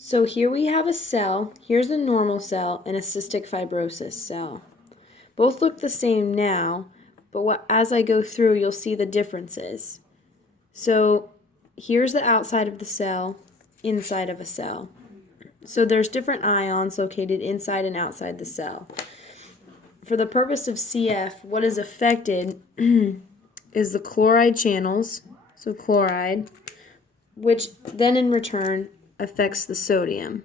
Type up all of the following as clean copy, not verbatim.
So here we have a cell. Here's a normal cell and a cystic fibrosis cell. Both look the same now, but as I go through, you'll see the differences. So here's the outside of the cell, inside of a cell. So there's different ions located inside and outside the cell. For the purpose of CF, what is affected is the chloride channels, so chloride, which then in return affects the sodium.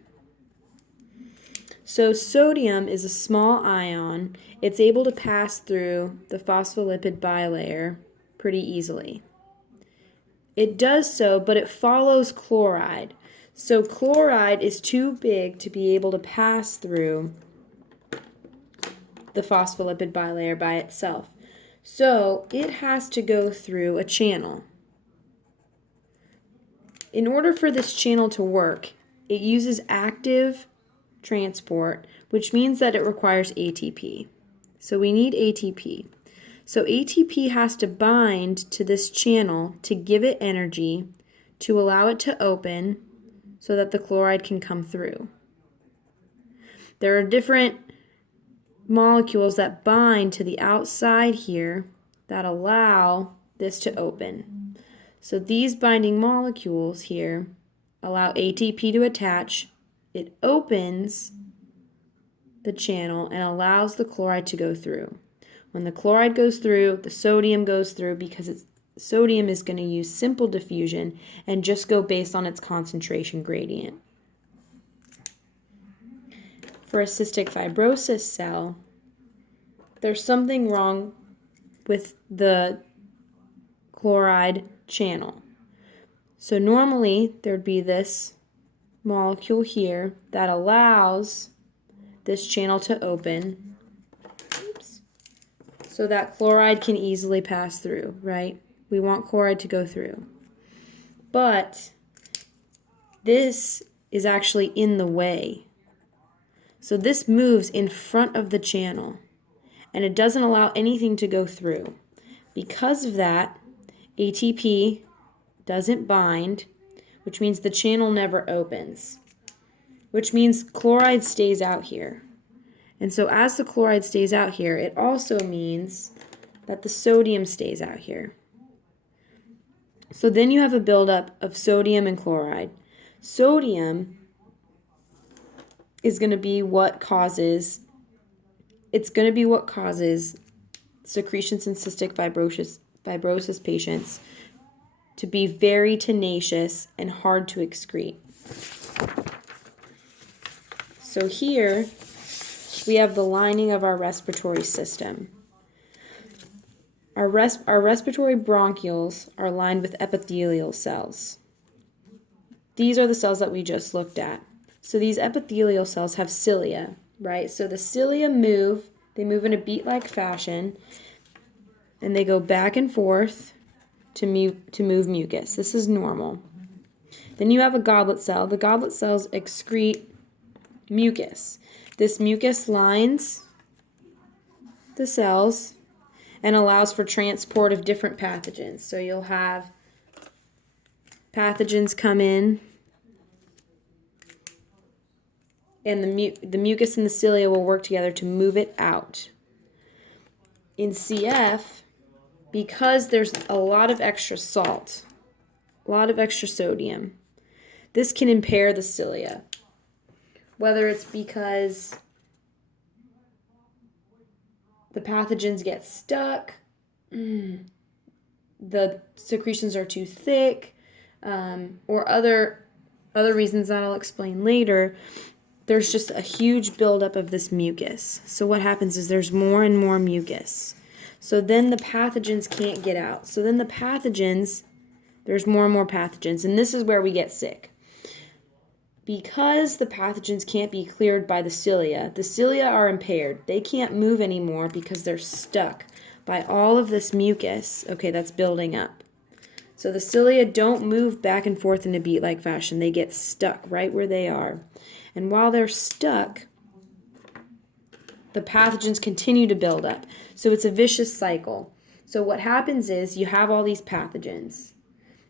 So sodium is a small ion. It's able to pass through the phospholipid bilayer pretty easily. It does so, but it follows chloride. So chloride is too big to be able to pass through the phospholipid bilayer by itself. So it has to go through a channel. In order for this channel to work, it uses active transport, which means that it requires ATP. So we need ATP. So ATP has to bind to this channel to give it energy to allow it to open so that the chloride can come through. There are different molecules that bind to the outside here that allow this to open. So these binding molecules here allow ATP to attach. It opens the channel and allows the chloride to go through. When the chloride goes through, the sodium goes through because sodium is going to use simple diffusion and just go based on its concentration gradient. For a cystic fibrosis cell, there's something wrong with the chloride channel. So normally there'd be this molecule here that allows this channel to open. Oops. So that chloride can easily pass through, right? We want chloride to go through. But this is actually in the way. So this moves in front of the channel, and it doesn't allow anything to go through. Because of that, ATP doesn't bind, which means the channel never opens, which means chloride stays out here. And so as the chloride stays out here, it also means that the sodium stays out here. So then you have a buildup of sodium and chloride. Sodium is going to be what causes secretions in cystic fibrosis patients to be very tenacious and hard to excrete. So here we have the lining of our respiratory system. Our respiratory bronchioles are lined with epithelial cells. These are the cells that we just looked at. So these epithelial cells have cilia, right? So the cilia move, they move in a beet-like fashion, and they go back and forth to move mucus. This is normal. Then you have a goblet cell. The goblet cells excrete mucus. This mucus lines the cells and allows for transport of different pathogens. So you'll have pathogens come in, and the mucus and the cilia will work together to move it out. In CF, because there's a lot of extra salt, a lot of extra sodium, this can impair the cilia. Whether it's because the pathogens get stuck, the secretions are too thick, or other reasons that I'll explain later, there's just a huge buildup of this mucus. So what happens is there's more and more mucus. So then the pathogens can't get out. So then there's more and more pathogens, and this is where we get sick. Because the pathogens can't be cleared by the cilia are impaired. They can't move anymore because they're stuck by all of this mucus, that's building up. So the cilia don't move back and forth in a beet-like fashion. They get stuck right where they are. And while they're stuck, the pathogens continue to build up. So it's a vicious cycle. So what happens is you have all these pathogens.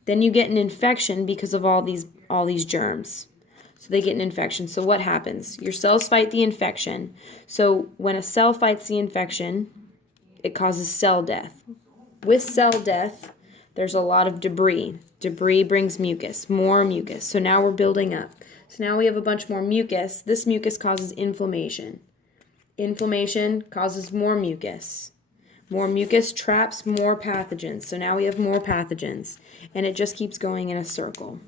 Then you get an infection because of all these germs. So they get an infection. So what happens? Your cells fight the infection. So when a cell fights the infection, it causes cell death. With cell death, there's a lot of debris. Debris brings mucus, more mucus. So now we're building up. So now we have a bunch more mucus. This mucus causes inflammation. Inflammation causes more mucus. More mucus traps more pathogens. So now we have more pathogens. And it just keeps going in a circle.